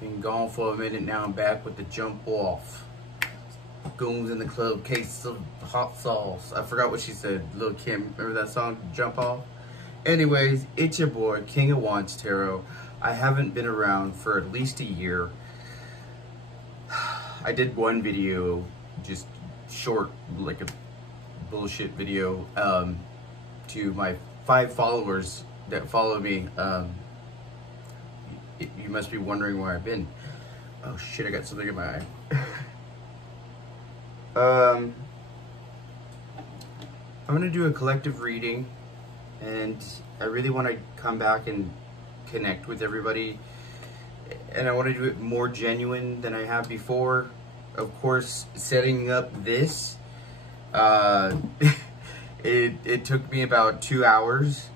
Been gone for a minute now. I'm back with the jump off. Goons in the club, case of hot sauce. I forgot what she said. Lil' Kim, remember that song, Jump Off? Anyways, it's your boy, King of Wands Tarot. I haven't been around for at least a year. I did one video, just short, like a bullshit video, to my 5 followers that follow me. You must be wondering where I've been. Oh shit, I got something in my eye. I'm gonna do a collective reading, and I really want to come back and connect with everybody, and I want to do it more genuine than I have before. Of course, setting up this, it took me about 2 hours,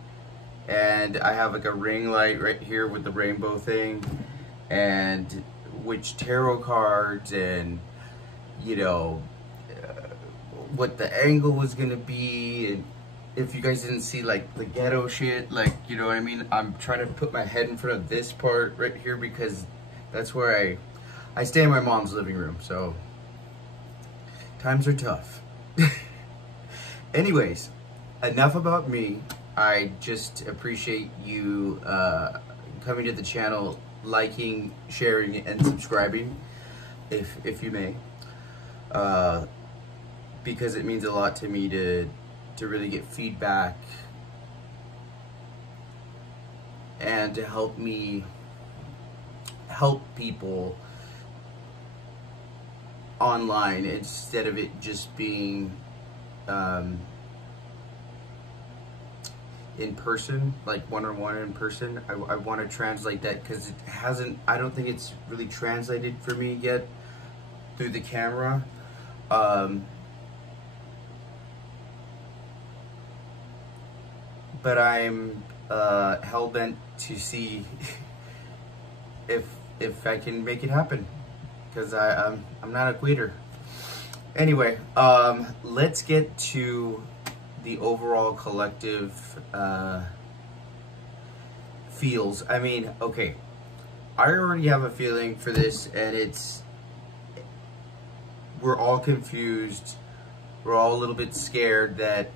and I have like a ring light right here with the rainbow thing, and which tarot cards, and you know, what the angle was gonna be. And if you guys didn't see like the ghetto shit, like, you know what I mean, I'm trying to put my head in front of this part right here because that's where I stay in my mom's living room, so times are tough. Anyways, enough about me. I just appreciate you coming to the channel, liking, sharing, and subscribing, if you may, because it means a lot to me to really get feedback and to help me help people online instead of it just being in person, like one-on-one in person. I want to translate that because it hasn't, I don't think it's really translated for me yet through the camera. But I'm hell-bent to see if I can make it happen, because I'm not a quitter. Anyway, let's get to the overall collective feels. I mean, okay, I already have a feeling for this, and we're all confused. We're all a little bit scared that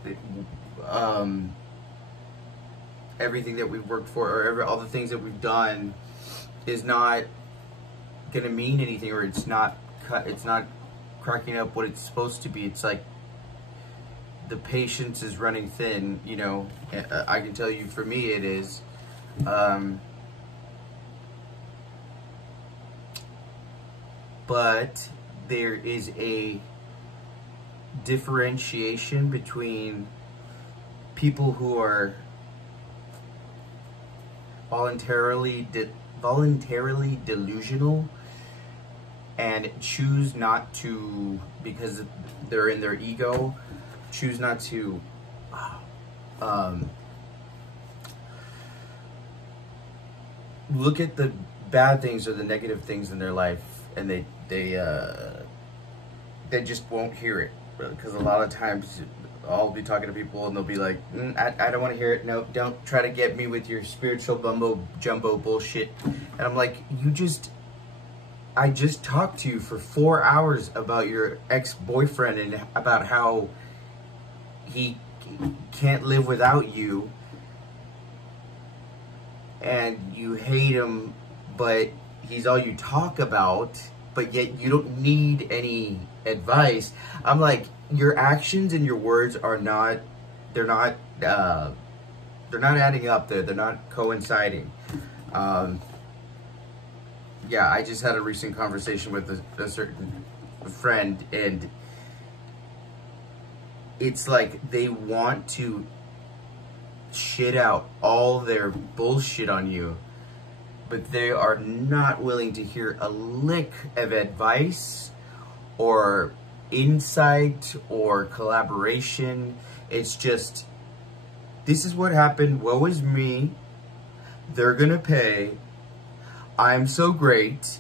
everything that we've worked for, or all the things that we've done, is not gonna mean anything, or it's not cracking up what it's supposed to be. It's like the patience is running thin, you know. I can tell you, for me, it is. But there is a differentiation between people who are voluntarily delusional and choose not to, because they're in their ego, choose not to look at the bad things or the negative things in their life, and they just won't hear it, because a lot of times I'll be talking to people and they'll be like, I don't want to hear it. No, don't try to get me with your spiritual bumbo jumbo bullshit. And I'm like, I just talked to you for 4 hours about your ex-boyfriend and about how he can't live without you, and you hate him, but he's all you talk about, but yet you don't need any advice. I'm like, your actions and your words are not, they're not adding up there. They're not coinciding. Yeah, I just had a recent conversation with a certain friend, and it's like they want to shit out all their bullshit on you, but they are not willing to hear a lick of advice or insight or collaboration. It's just, this is what happened, woe is me, they're gonna pay, I'm so great,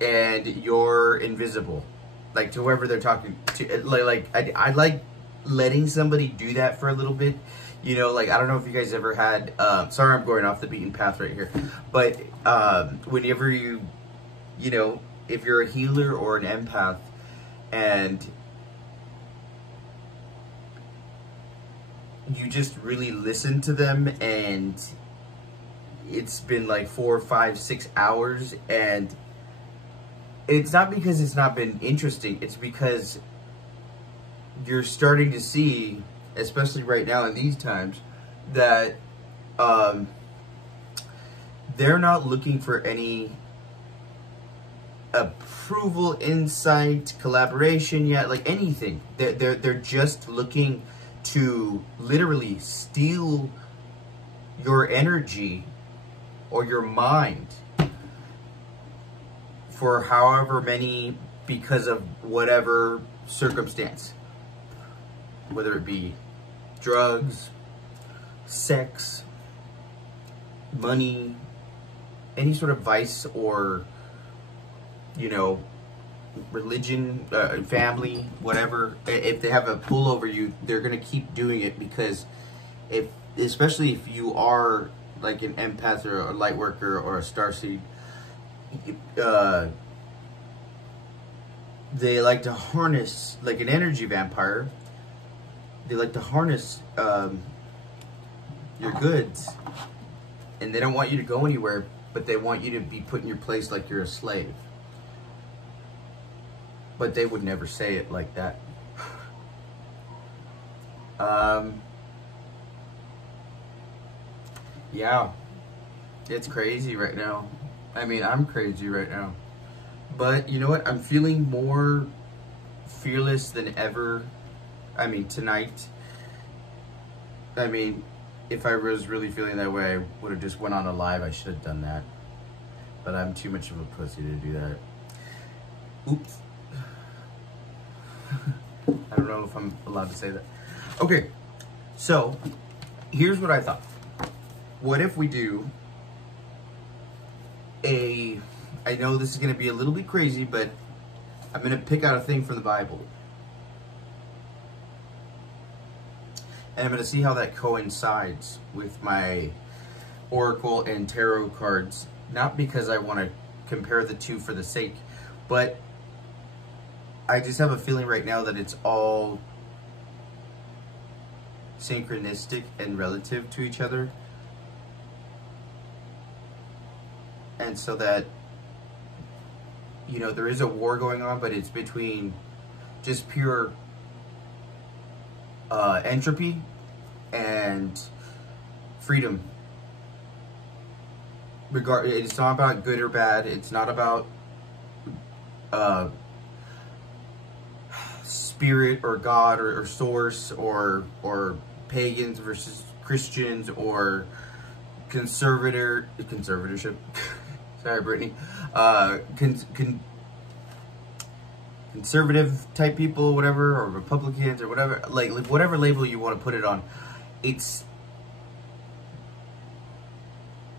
and you're invisible. Like, to whoever they're talking to. Like I like letting somebody do that for a little bit. You know, like, I don't know if you guys ever had, sorry I'm going off the beaten path right here, but whenever you know, if you're a healer or an empath and you just really listen to them, and it's been like 4, 5, 6 hours, and it's not because it's not been interesting, it's because you're starting to see, especially right now in these times, that they're not looking for any approval, insight, collaboration yet, like anything. They're just looking to literally steal your energy or your mind for however many, because of whatever circumstance, whether it be drugs, sex, money, any sort of vice, or, you know, religion, family, whatever. If they have a pull over you, they're gonna keep doing it, because especially if you are like an empath or a light worker or a starseed, they like to harness, like an energy vampire, they like to harness your goods, and they don't want you to go anywhere, but they want you to be put in your place like you're a slave. But they would never say it like that. Yeah, it's crazy right now. I mean, I'm crazy right now. But you know what? I'm feeling more fearless than ever. I mean, tonight. I mean, if I was really feeling that way, I would have just went on a live. I should have done that. But I'm too much of a pussy to do that. Oops. I don't know if I'm allowed to say that. Okay, so here's what I thought. What if we do I know this is going to be a little bit crazy, but I'm going to pick out a thing from the Bible. And I'm going to see how that coincides with my oracle and tarot cards. Not because I want to compare the two for the sake, but I just have a feeling right now that it's all synchronistic and relative to each other. And so that, you know, there is a war going on, but it's between just pure entropy and freedom. It's not about good or bad. It's not about spirit or God or source or pagans versus Christians or conservatorship. Sorry, Brittany. Conservative type people, whatever, or Republicans or whatever, like whatever label you want to put it on. It's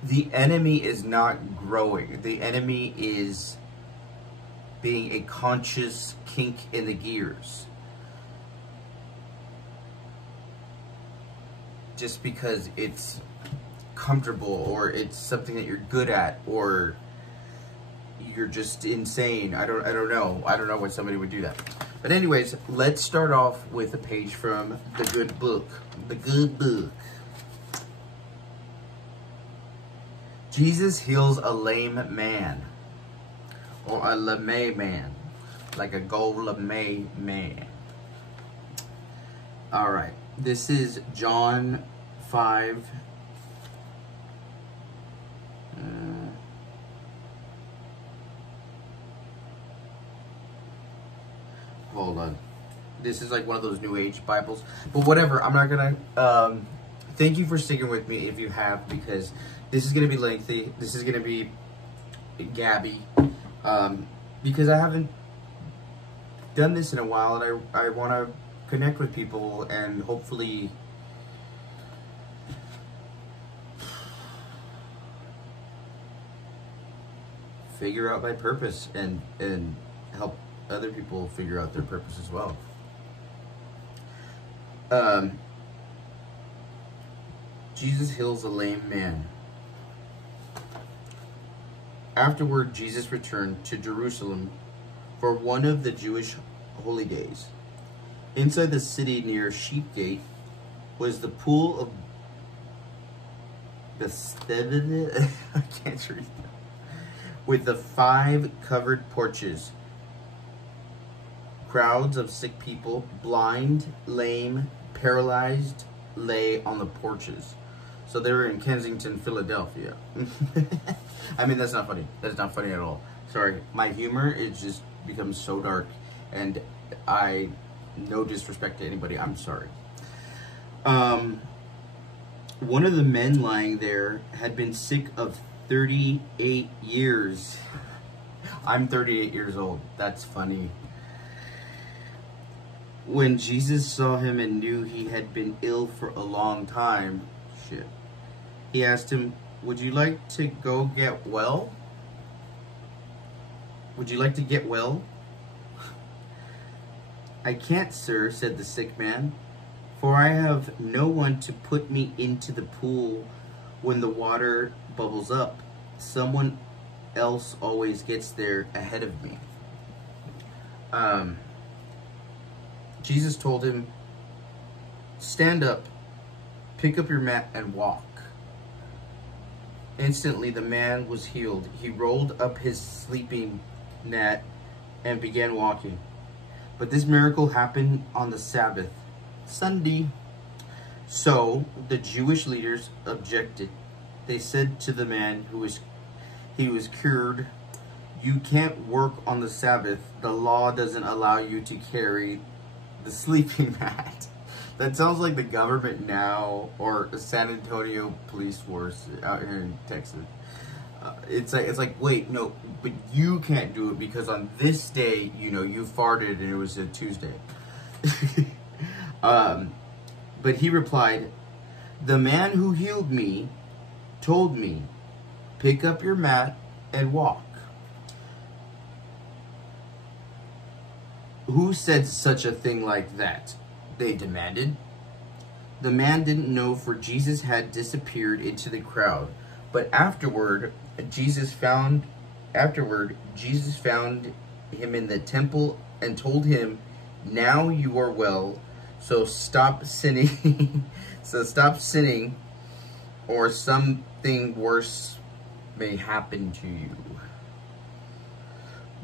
the enemy is not growing. The enemy is being a conscious kink in the gears. Just because it's comfortable, or it's something that you're good at, or you're just insane. I don't know. I don't know why somebody would do that. But anyways, let's start off with a page from the good book. The good book. Jesus heals a lame man, or a lame man, like a gold lame man. All right, this is John 5. Hold on. This is like one of those New Age Bibles. But whatever, I'm not gonna... thank you for sticking with me if you have, because this is gonna be lengthy. This is gonna be gabby. Because I haven't done this in a while, and I want to connect with people and hopefully figure out my purpose and help other people figure out their purpose as well. Jesus heals a lame man. Afterward, Jesus returned to Jerusalem for one of the Jewish holy days. Inside the city near Sheep Gate was the pool of Bethesda. I can't read that. With the 5 covered porches. Crowds of sick people, blind, lame, paralyzed, lay on the porches. So they were in Kensington, Philadelphia. I mean, that's not funny. That's not funny at all. Sorry. My humor is just becomes so dark, and no disrespect to anybody, I'm sorry. One of the men lying there had been sick of 38 years. I'm 38 years old. That's funny. When Jesus saw him and knew he had been ill for a long time, he asked him, "Would you like to go get well? Would you like to get well?" "I can't, sir," said the sick man, "for I have no one to put me into the pool when the water bubbles up. Someone else always gets there ahead of me." Jesus told him, "Stand up, pick up your mat, and walk." Instantly, the man was healed. He rolled up his sleeping mat and began walking. But this miracle happened on the Sabbath, Sunday. So the Jewish leaders objected. They said to the man he was cured, "You can't work on the Sabbath. The law doesn't allow you to carry the sleeping mat." That sounds like the government now, or the San Antonio police force out here in Texas. It's like, wait, no, but you can't do it because on this day, you farted and it was a Tuesday. But he replied, "The man who healed me told me, pick up your mat and walk." "Who said such a thing like that?" they demanded. The man didn't know, for Jesus had disappeared into the crowd. But afterward, Jesus found him in the temple and told him, "Now you are well, so stop sinning." So stop sinning, or something worse may happen to you.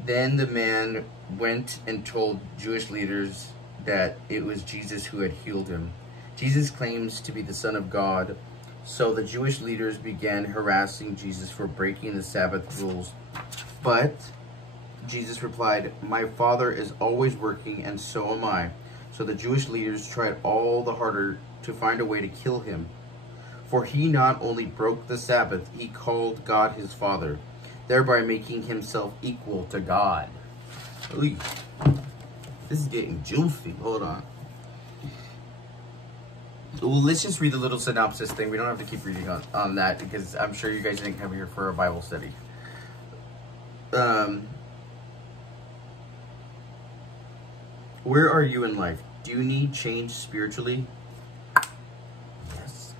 Then the man went and told Jewish leaders that it was Jesus who had healed him. Jesus claims to be the Son of God, so the Jewish leaders began harassing Jesus for breaking the Sabbath rules. But Jesus replied, "My Father is always working, and so am I." So the Jewish leaders tried all the harder to find a way to kill him. For he not only broke the Sabbath, he called God his Father, thereby making himself equal to God. Ooh, this is getting juicy. Hold on. Well, let's just read the little synopsis thing. We don't have to keep reading on that, because I'm sure you guys didn't come here for a Bible study. Where are you in life? Do you need change spiritually? Yes.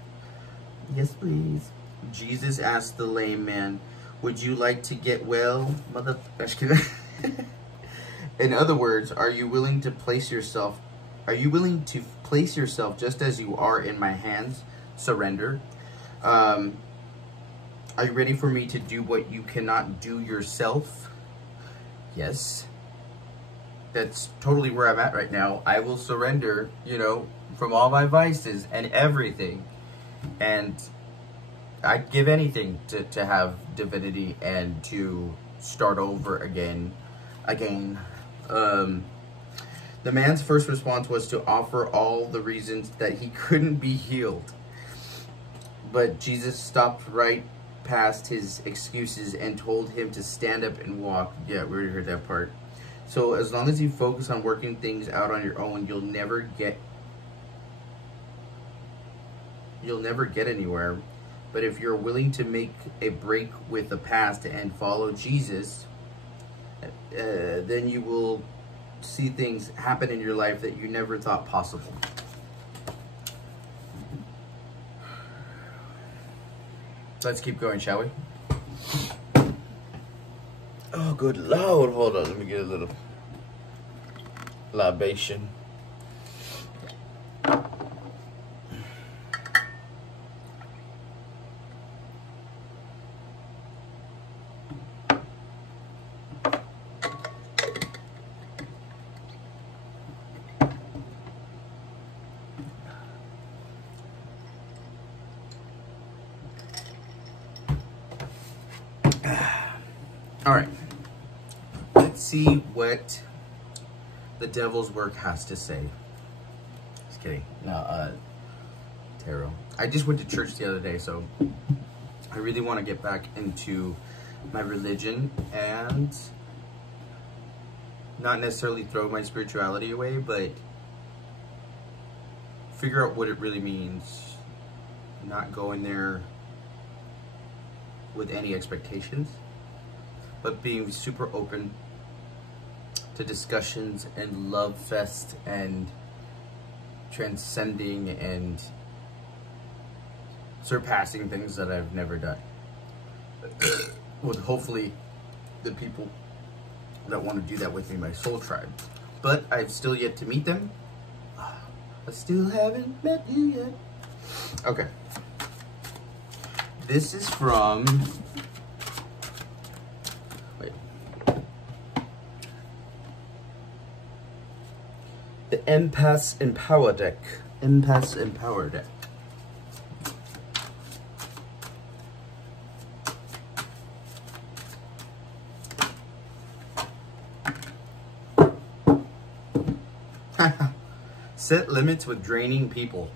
Yes, please. Jesus asked the lame man, "Would you like to get well, motherfucker?" In other words, are you willing to place yourself just as you are in my hands? Surrender. Are you ready for me to do what you cannot do yourself? Yes. That's totally where I'm at right now. I will surrender, from all my vices and everything. And I'd give anything to have divinity and to start over again. The man's first response was to offer all the reasons that he couldn't be healed. But Jesus stopped right past his excuses and told him to stand up and walk. Yeah, we already heard that part. So as long as you focus on working things out on your own, you'll never get anywhere. But if you're willing to make a break with the past and follow Jesus, then you will see things happen in your life that you never thought possible. Let's keep going, shall we? Oh, good Lord. Hold on. Let me get a little libation. All right, let's see what the devil's work has to say. Just kidding. No, tarot. I just went to church the other day, so I really want to get back into my religion and not necessarily throw my spirituality away, but figure out what it really means. Not go in there with any expectations, but being super open to discussions and love fest and transcending and surpassing things that I've never done. With hopefully the people that want to do that with me, my soul tribe. But I've still yet to meet them. I still haven't met you yet. Okay. This is from... the Empath Empower deck. Empath Empower deck. Set limits with draining people.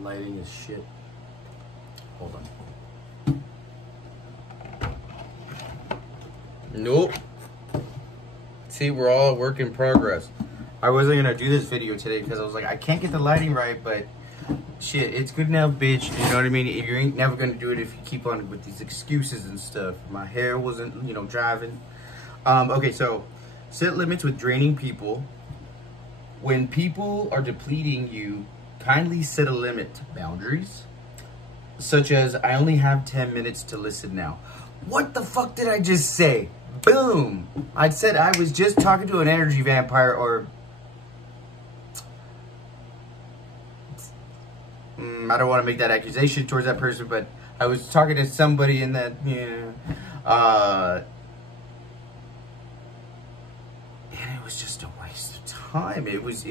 Lighting is shit. Hold on. Nope. See, we're all a work in progress. I wasn't gonna do this video today because I was like, I can't get the lighting right, but shit, it's good enough, bitch. You know what I mean? You ain't never gonna do it if you keep on with these excuses and stuff. My hair wasn't, you know, driving. Okay, so set limits with draining people. When people are depleting you, kindly set a limit. Boundaries, such as, I only have 10 minutes to listen now. What the fuck did I just say? Boom! I said I was just talking to an energy vampire, or... I don't want to make that accusation towards that person, but I was talking to somebody in that, and it was just a waste of time. It was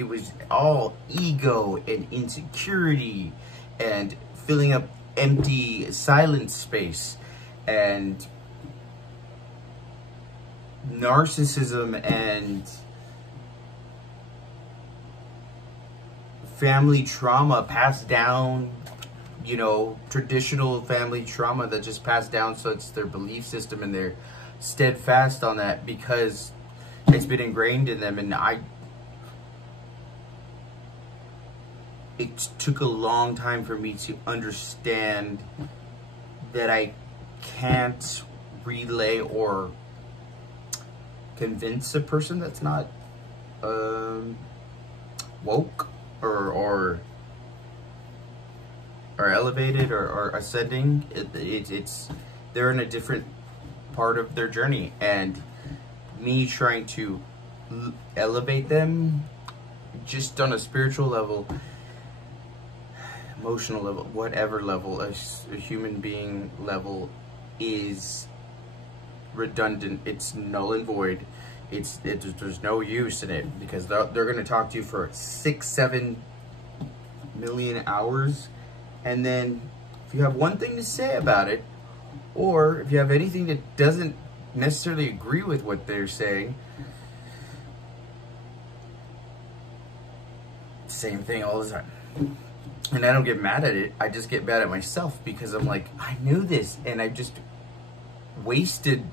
all ego and insecurity and filling up empty silent space and narcissism and family trauma passed down, you know, traditional family trauma that just passed down, so it's their belief system and they're steadfast on that because it's been ingrained in them. And it took a long time for me to understand that I can't relay or convince a person that's not woke or elevated or ascending. It's they're in a different part of their journey, and me trying to elevate them just on a spiritual level, emotional level, whatever level, a human being level, is redundant. It's null and void. There's no use in it, because they're going to talk to you for 6-7 million hours, and then if you have one thing to say about it, or if you have anything that doesn't necessarily agree with what they're saying, same thing all the time. And I don't get mad at it, I just get mad at myself, because I'm like, I knew this, and I just wasted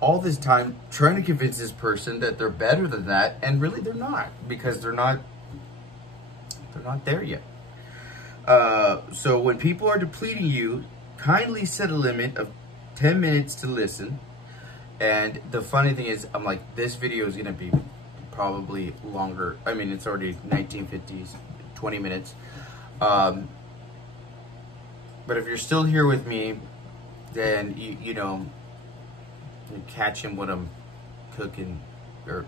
all this time trying to convince this person that they're better than that, and really they're not, because they're not there yet. So when people are depleting you, kindly set a limit of 10 minutes to listen. And the funny thing is, I'm like, this video is gonna be probably longer. I mean, it's already 1950s, 20 minutes. But if you're still here with me, then you know, you're catching what I'm cooking, or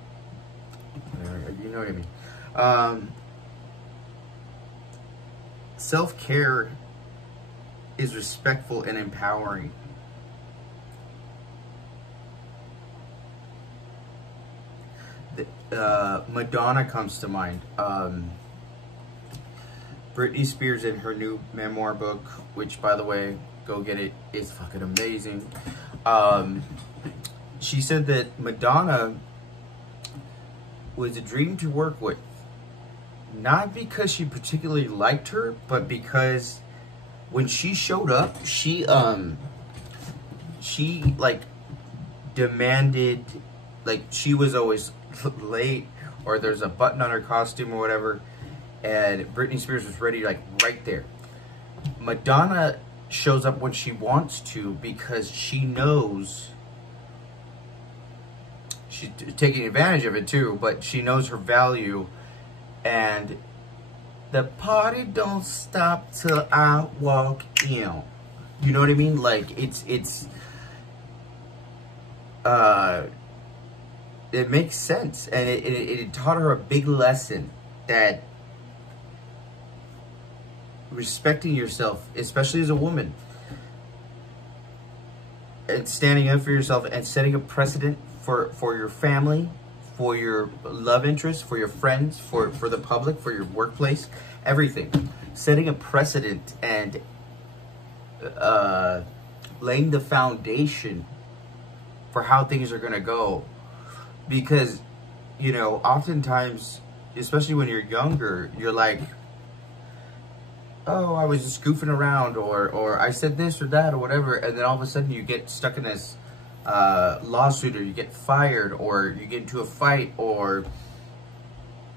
you know what I mean. Self-care is respectful and empowering. Madonna comes to mind. Britney Spears, in her new memoir book, which, by the way, go get it, it's fucking amazing. She said that Madonna was a dream to work with. Not because she particularly liked her, but because when she showed up, she like demanded, like, she was always late, or there's a button on her costume or whatever, and Britney Spears was ready, like, right there. Madonna shows up when she wants to because she knows she's taking advantage of it too, but she knows her value, and the party don't stop till I walk in. You know what I mean? Like, it makes sense, and it taught her a big lesson, that respecting yourself, especially as a woman, and standing up for yourself and setting a precedent for your family, for your love interests, for your friends, for the public, for your workplace, everything. Setting a precedent and laying the foundation for how things are going to go. Because, you know, oftentimes, especially when you're younger, you're like, oh, I was just goofing around, or I said this or that or whatever, and then all of a sudden you get stuck in this lawsuit, or you get fired, or you get into a fight, or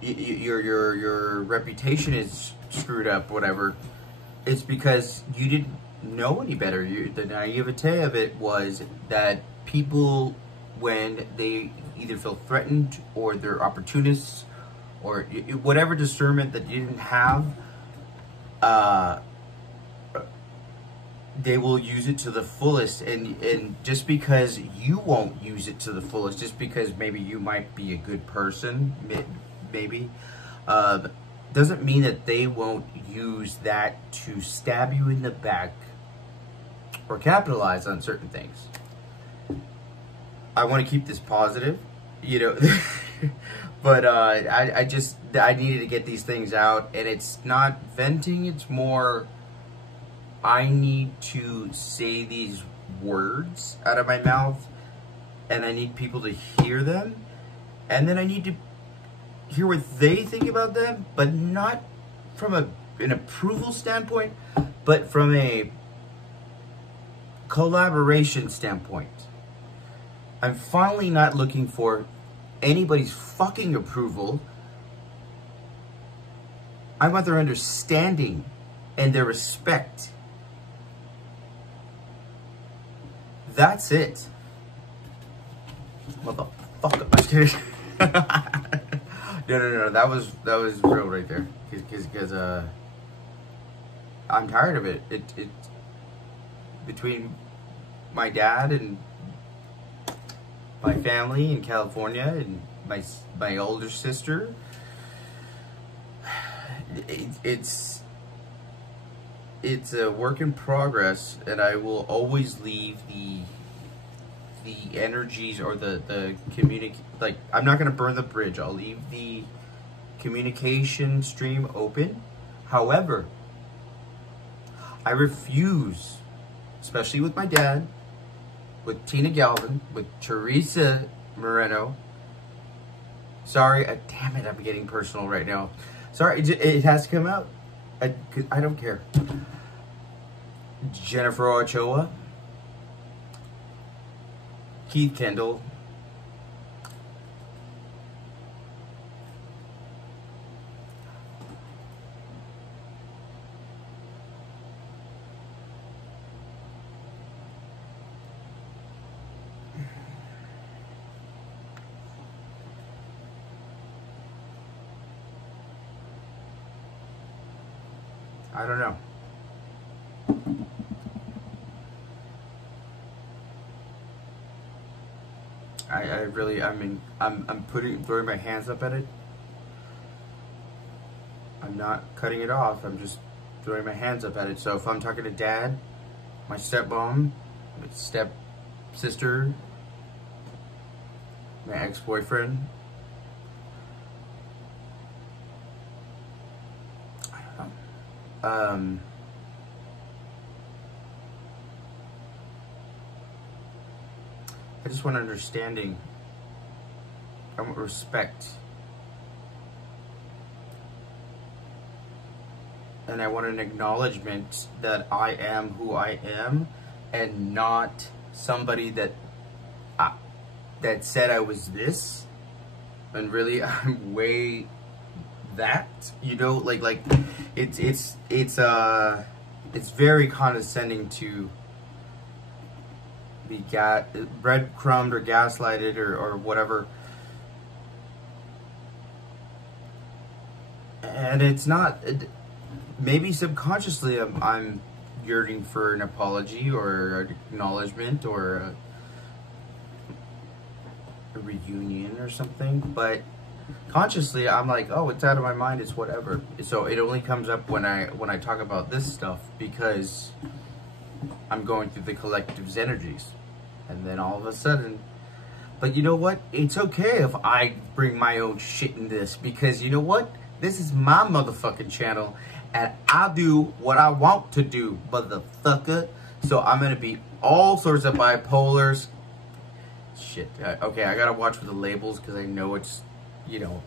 your reputation is screwed up, whatever. It's because you didn't know any better. The naivete of it was that people, when they either feel threatened, or they're opportunists, or whatever discernment that you didn't have, they will use it to the fullest, and just because you won't use it to the fullest, just because maybe you might be a good person, maybe, doesn't mean that they won't use that to stab you in the back or capitalize on certain things. I want to keep this positive, you know, but I needed to get these things out, and it's not venting, it's more, I need to say these words out of my mouth, and I need people to hear them, and then I need to hear what they think about them, but not from an approval standpoint, but from a collaboration standpoint. I'm finally not looking for anybody's fucking approval. I want their understanding and their respect. That's it. Motherfucker. I'm kidding. No. That was real right there. Because I'm tired of it. It between my dad and my family in California and my older sister, it's a work in progress, and I will always leave the energies, or the like, I'm not gonna burn the bridge. I'll leave the communication stream open. However, I refuse, especially with my dad, with Tina Galvin, with Teresa Moreno. Sorry, damn it, I'm getting personal right now. Sorry, it has to come out. I don't care. Jennifer Ochoa, Keith Kendall, I don't know. I really, I mean, I'm throwing my hands up at it. I'm not cutting it off. I'm just throwing my hands up at it. So if I'm talking to Dad, my stepmom, my stepsister, my ex-boyfriend, I don't know. I just want understanding. I want respect. And I want an acknowledgement that I am who I am and not somebody that said I was this and really I'm way that, you know, like it's very condescending to be breadcrumbed or gaslighted or whatever. And it's not, maybe subconsciously I'm yearning for an apology or an acknowledgement or a reunion or something, but consciously I'm like, oh, it's out of my mind, it's whatever. So it only comes up when I talk about this stuff because I'm going through the collective's energies. And then all of a sudden, but you know what? It's okay if I bring my own shit in this, because you know what? This is my motherfucking channel and I do what I want to do, motherfucker. So I'm gonna be all sorts of bipolars. Shit. Okay, I gotta watch for the labels because I know it's, you know,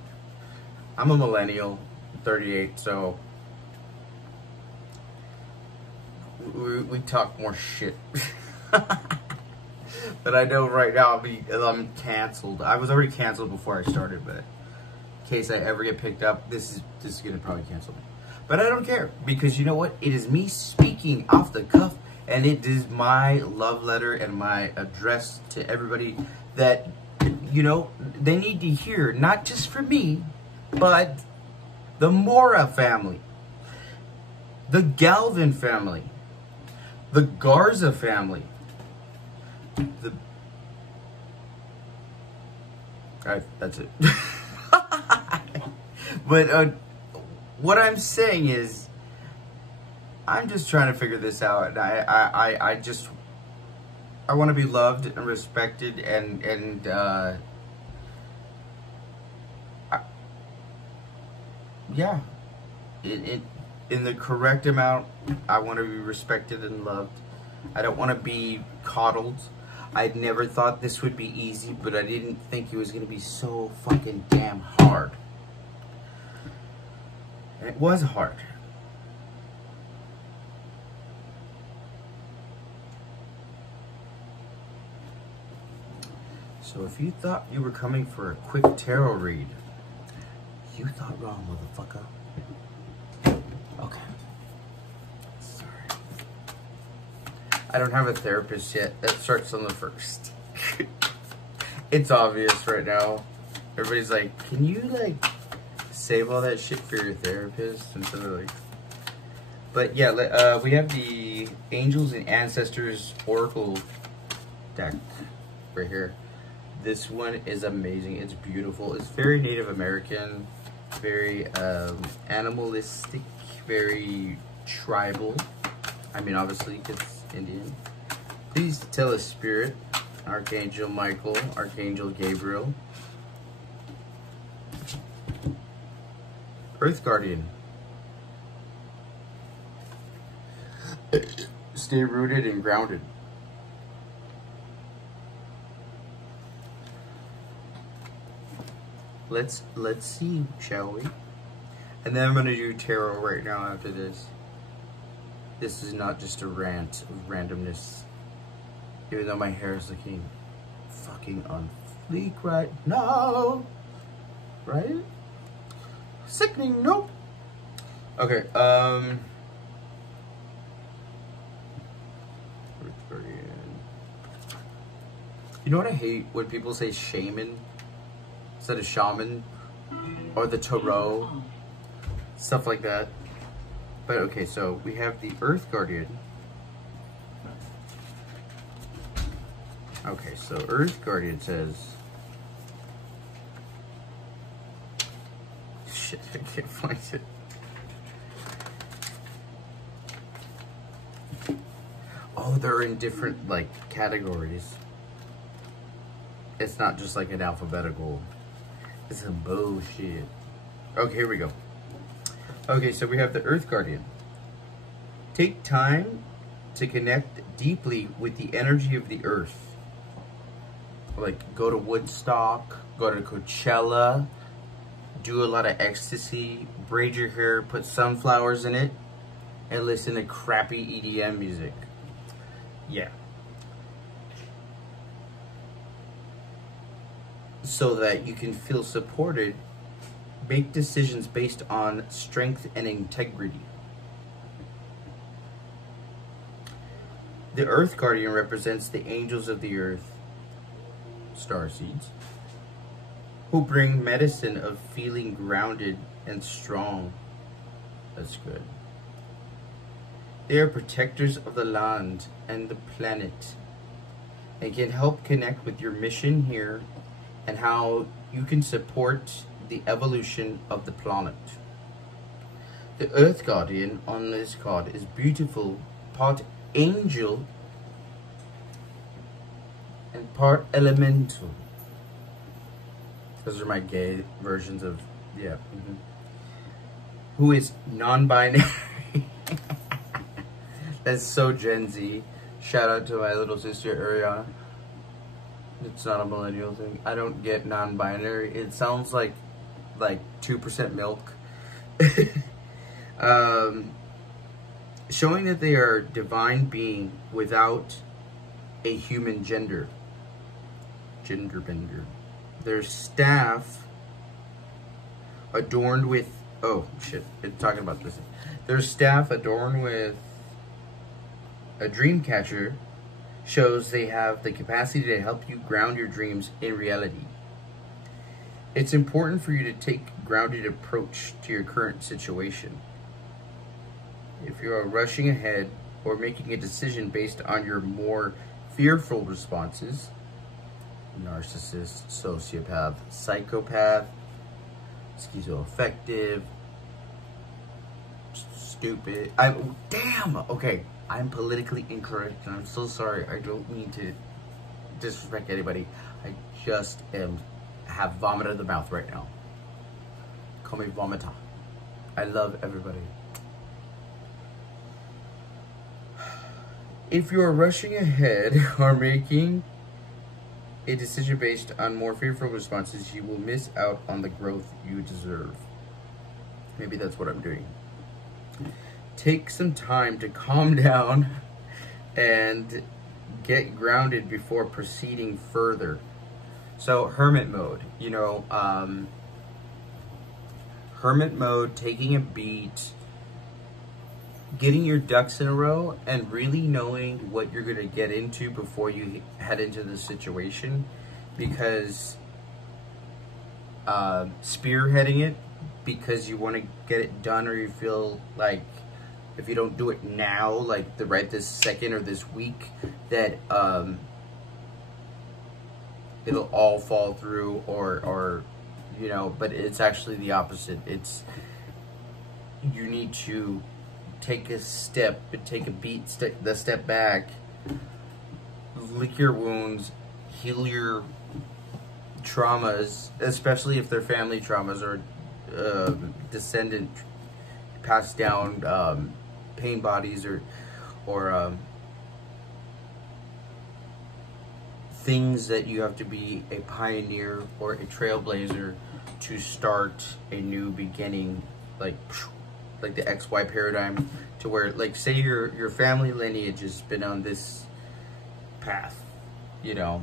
I'm a millennial, 38, so we talk more shit. But I know right now I'm canceled. I was already canceled before I started, but in case I ever get picked up, this is gonna probably cancel me. But I don't care, because you know what? It is me speaking off the cuff, and it is my love letter and my address to everybody that, you know, they need to hear, not just for me, but the Mora family, the Galvin family, the Garza family, that's it. But what I'm saying is, I'm just trying to figure this out, and I want to be loved and respected, and yeah, in the correct amount. I want to be respected and loved. I don't want to be coddled. I never thought this would be easy, but I didn't think it was going to be so fucking damn hard. And it was hard. So if you thought you were coming for a quick tarot read, you thought wrong, motherfucker. Okay. Sorry. I don't have a therapist yet. That starts on the 1st. It's obvious right now. Everybody's like, can you like save all that shit for your therapist? And so they're like, but yeah, we have the Angels and Ancestors Oracle deck right here. This one is amazing. It's beautiful. It's very Native American, very animalistic, very tribal. I mean, obviously, it's Indian. Please tell us, Spirit, Archangel Michael, Archangel Gabriel, Earth Guardian. Stay rooted and grounded. Let's see, shall we? And then I'm gonna do tarot right now after this. This is not just a rant of randomness. Even though my hair is looking fucking on fleek right now. Right? Sickening, nope. Okay, you know what I hate? When people say shaman instead of shaman, or the tarot, stuff like that. But okay, so we have the Earth Guardian. Okay, so Earth Guardian says... Shit, I can't find it. Oh, they're in different, like, categories. It's not just like an alphabetical. It's some bullshit. Okay, here we go. Okay, so we have the Earth Guardian. Take time to connect deeply with the energy of the earth. Like, go to Woodstock, go to Coachella, do a lot of ecstasy, braid your hair, put sunflowers in it, and listen to crappy EDM music. Yeah. So that you can feel supported, make decisions based on strength and integrity. The Earth Guardian represents the angels of the earth, starseeds, who bring medicine of feeling grounded and strong. That's good. They are protectors of the land and the planet and can help connect with your mission here and how you can support the evolution of the planet. The Earth Guardian on this card is beautiful, part angel and part elemental. Those are my gay versions of, yeah. Who is non-binary. That's so Gen Z. Shout out to my little sister Ariana. It's not a millennial thing. I don't get non-binary. It sounds like 2% milk. Showing that they are divine being without a human gender. Gender bender. Their staff adorned with, oh shit, it's talking about this. Their staff adorned with a dream catcher shows they have the capacity to help you ground your dreams in reality. It's important for you to take a grounded approach to your current situation. If you are rushing ahead or making a decision based on your more fearful responses, narcissist, sociopath, psychopath, schizoaffective, stupid. Damn! Okay, I'm politically incorrect and I'm so sorry. I don't mean to disrespect anybody. I just have vomit in the mouth right now. Call me Vomita. I love everybody. If you are rushing ahead or making a decision based on more fearful responses, you will miss out on the growth you deserve. Maybe that's what I'm doing. Take some time to calm down and get grounded before proceeding further. So, hermit mode, you know, hermit mode, taking a beat, getting your ducks in a row, and really knowing what you're going to get into before you head into the situation, because spearheading it because you want to get it done, or you feel like if you don't do it now, like right this second or this week, that it'll all fall through, or you know, but it's actually the opposite. It's, you need to take a step, take a beat, the step back, lick your wounds, heal your traumas, especially if they're family traumas or descendant passed down pain bodies, or things that you have to be a pioneer or a trailblazer to start a new beginning, like the XY paradigm, to where, like, say your family lineage has been on this path, you know,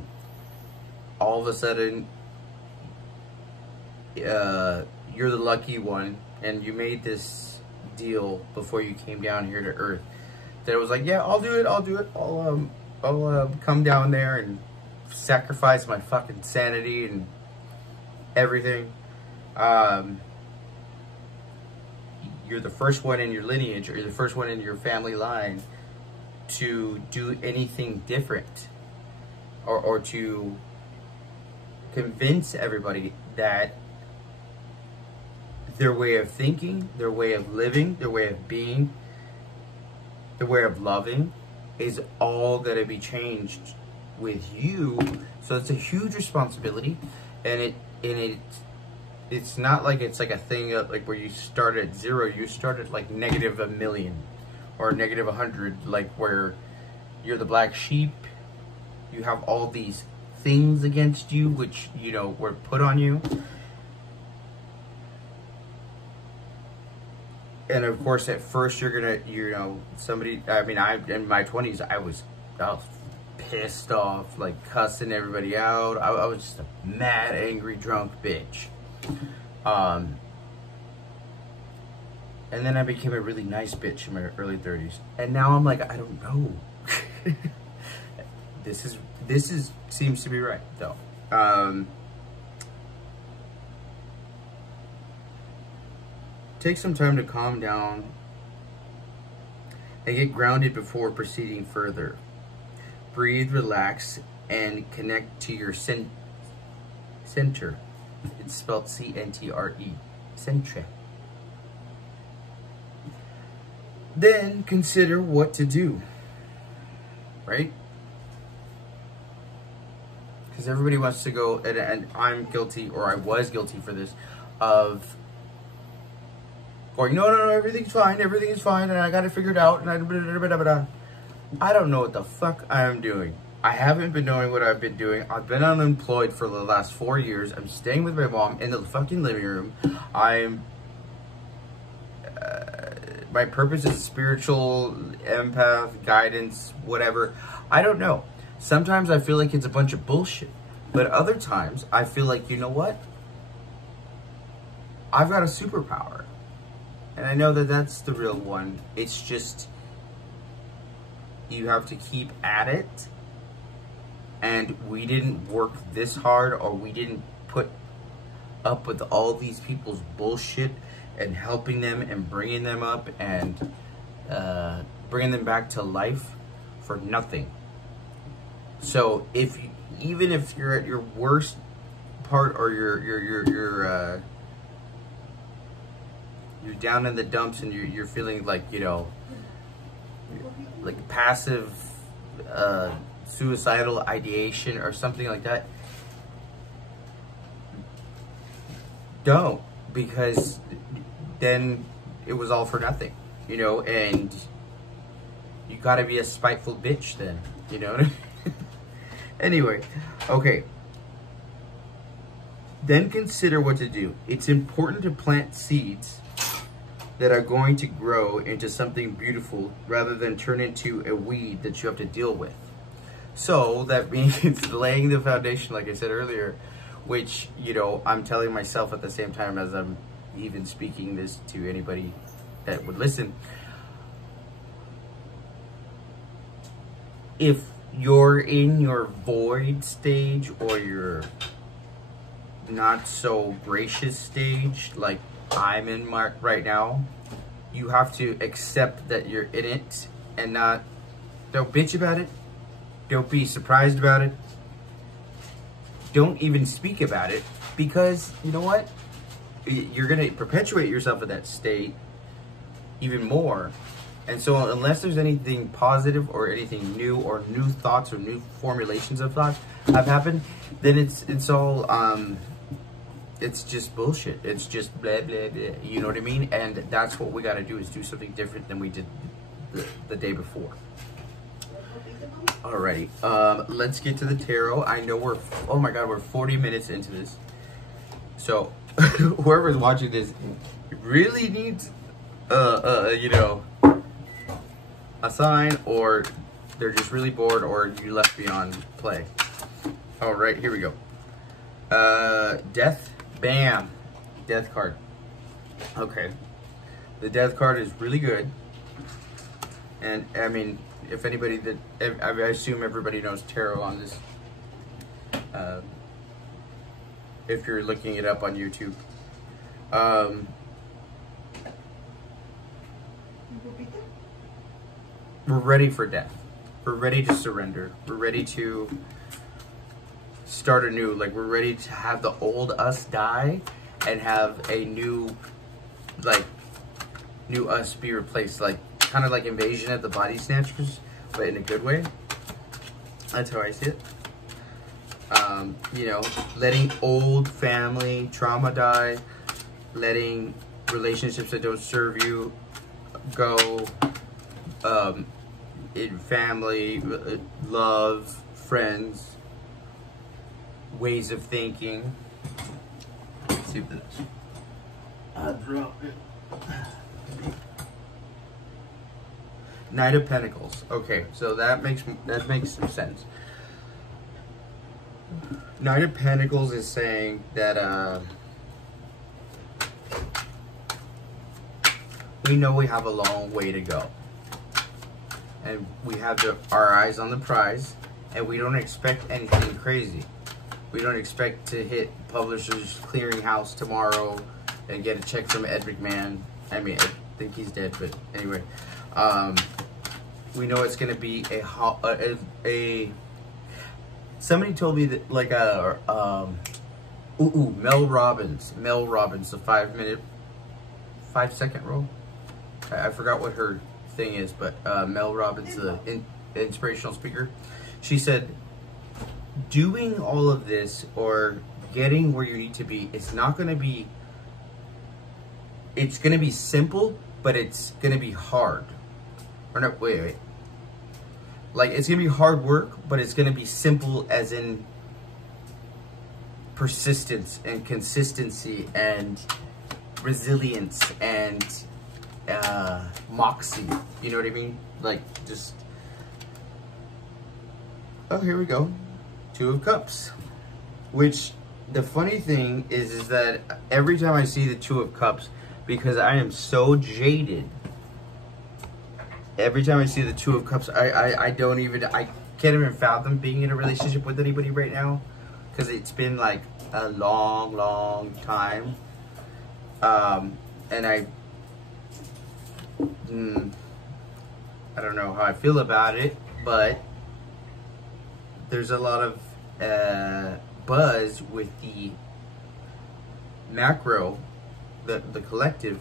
all of a sudden you're the lucky one, and you made this deal before you came down here to Earth that was like, yeah, I'll do it, I'll come down there and sacrifice my fucking sanity and everything. you're the first one in your lineage, or you're the first one in your family line to do anything different, or to convince everybody that their way of thinking, their way of living, their way of being, their way of loving is all going to be changed with you. So it's a huge responsibility, and it's not like it's like a thing like where you start at 0. You start at like -1,000,000 or -100, like where you're the black sheep. You have all these things against you, which, you know, were put on you. And of course, at first you're gonna, you know, somebody, I mean, in my 20s, I was pissed off, like cussing everybody out. I was just a mad, angry, drunk bitch. And then I became a really nice bitch in my early 30s. And now I'm like, I don't know. This seems to be right, though. Take some time to calm down and get grounded before proceeding further. Breathe, relax, and connect to your center. It's spelled C-N-T-R-E. Center. Then consider what to do. Right? Because everybody wants to go, and I'm guilty, or I was guilty for this, of going, no, everything's fine, and I got it figured out, and I don't know what the fuck I'm doing. I haven't been knowing what I've been doing. I've been unemployed for the last 4 years. I'm staying with my mom in the fucking living room. My purpose is spiritual, empath, guidance, whatever. I don't know. Sometimes I feel like it's a bunch of bullshit. But other times, I feel like, you know what? I've got a superpower. And I know that that's the real one. It's just, you have to keep at it. And we didn't work this hard, or we didn't put up with all these people's bullshit and helping them and bringing them up and bringing them back to life for nothing. So even if you're at your worst part, or you're down in the dumps, and you're feeling like, you know, like passive suicidal ideation or something like that, don't, because then it was all for nothing, you know. And you gotta be a spiteful bitch then, you know. Anyway, okay. Then consider what to do. It's important to plant seeds that are going to grow into something beautiful, rather than turn into a weed that you have to deal with. So that means laying the foundation, like I said earlier, which, you know, I'm telling myself at the same time as I'm even speaking this to anybody that would listen. If you're in your void stage, or your not so gracious stage, like I'm in right now, you have to accept that you're in it, and don't bitch about it. Don't be surprised about it. Don't even speak about it, because you know what? You're going to perpetuate yourself in that state even more. And so unless there's anything positive, or anything new, or new thoughts, or new formulations of thoughts have happened, then it's all it's just bullshit. It's just blah blah blah. You know what I mean? And that's what we got to do, is do something different than we did the day before. Alrighty, let's get to the tarot. I know oh my god, we're 40 minutes into this. So whoever's watching this really needs you know, a sign, or they're just really bored, or you left me on play. All right, here we go. Death, bam, death card. Okay, the death card is really good, and I mean, if anybody that I assume everybody knows tarot on this. If you're looking it up on YouTube. we're ready for death. We're ready to surrender. We're ready to start anew. Like, we're ready to have the old us die and have a new us be replaced. Like, kind of like Invasion of the Body Snatchers, but in a good way. That's how I see it. You know, letting old family trauma die, letting relationships that don't serve you go, in family, love, friends, ways of thinking. Let's see if this. Knight of Pentacles. Okay, so that makes some sense. Knight of Pentacles is saying that we know we have a long way to go, and we have our eyes on the prize, and we don't expect anything crazy. We don't expect to hit Publishers Clearinghouse tomorrow and get a check from Ed McMahon. I mean, I think he's dead, but anyway. We know it's going to be a somebody told me that, like, Mel Robbins, the 5-second rule. I forgot what her thing is, but Mel Robbins, the inspirational speaker, she said, doing all of this or getting where you need to be, it's going to be simple, but it's going to be hard. Or no, wait. Like, it's going to be hard work, but it's going to be simple as in persistence and consistency and resilience and moxie. You know what I mean? Like, just... Oh, here we go. Two of Cups. Which, the funny thing is that every time I see the Two of Cups, because I am so jaded, every time I see the Two of Cups, I can't even fathom being in a relationship with anybody right now, because it's been like a long time, and I don't know how I feel about it, but there's a lot of buzz with the macro, the collective,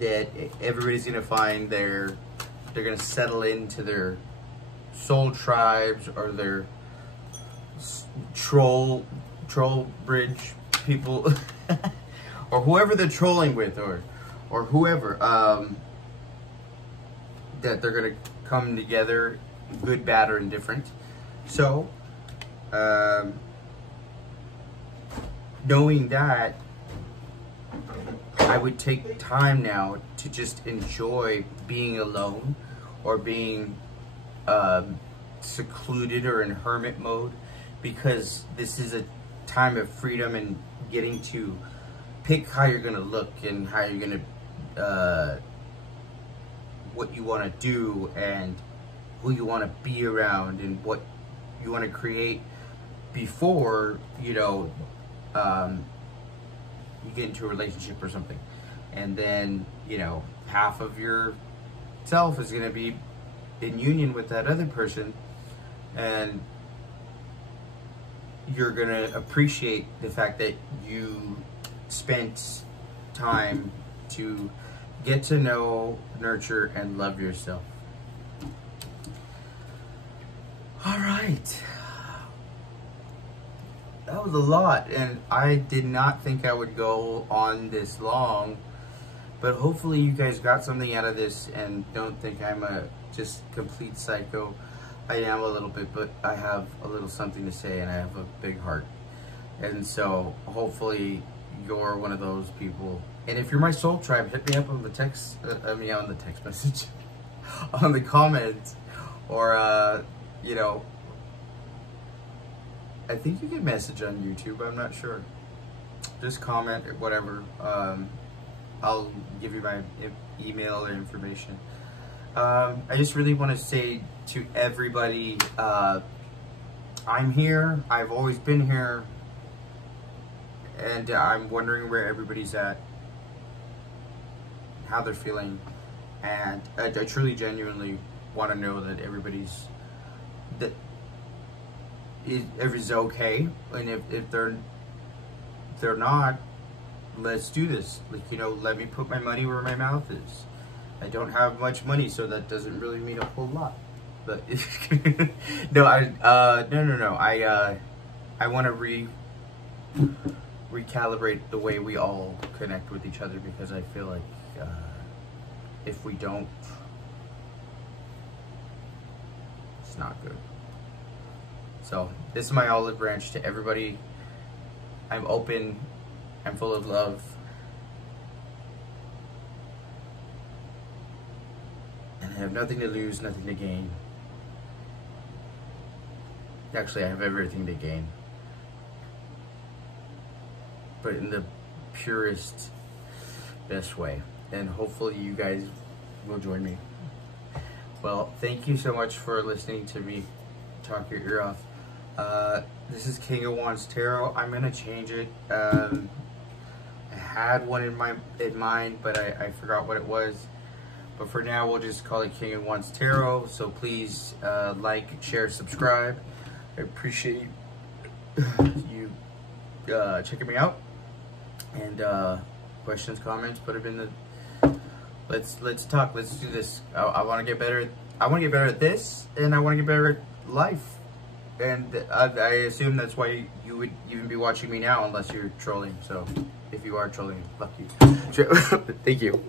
that everybody's gonna find they're gonna settle into their soul tribes or their troll bridge people or whoever they're trolling with, or whoever, that they're gonna come together, good, bad, or indifferent. So knowing that, I would take time now to just enjoy being alone or being secluded or in hermit mode, because this is a time of freedom and getting to pick how you're going to look and how you're going to, what you want to do and who you want to be around and what you want to create before, you know, you get into a relationship or something. And then, you know, half of your self is going to be in union with that other person, and you're going to appreciate the fact that you spent time to get to know, nurture, and love yourself. All right. That was a lot, and I did not think I would go on this long, but hopefully you guys got something out of this and don't think I'm a just complete psycho. I am a little bit, but I have a little something to say, and I have a big heart. And so hopefully you're one of those people. And if you're my soul tribe, hit me up on the text, on the text message, on the comments, or, you know, I think you can message on YouTube, I'm not sure. Just comment, whatever. I'll give you my email or information. I just really want to say to everybody, I'm here, I've always been here, and I'm wondering where everybody's at, how they're feeling, and I truly, genuinely want to know that everybody's okay, and if they're not, let's do this. Like, you know, let me put my money where my mouth is. I don't have much money, so that doesn't really mean a whole lot. But no, no. I want to recalibrate the way we all connect with each other, because I feel like if we don't, it's not good. So this is my olive branch to everybody. I'm open. I'm full of love. And I have nothing to lose, nothing to gain. Actually, I have everything to gain. But in the purest, best way. And hopefully you guys will join me. Well, thank you so much for listening to me talk your ear off. This is King of Wands Tarot. I'm gonna change it. I had one in mind, but I forgot what it was. But for now, we'll just call it King of Wands Tarot. So please like, share, subscribe. I appreciate you checking me out. And questions, comments, put them in the. Let's talk. Let's do this. I want to get better. I want to get better at this, and I want to get better at life. And I assume that's why you would even be watching me now, unless you're trolling. So if you are trolling, fuck you. Thank you.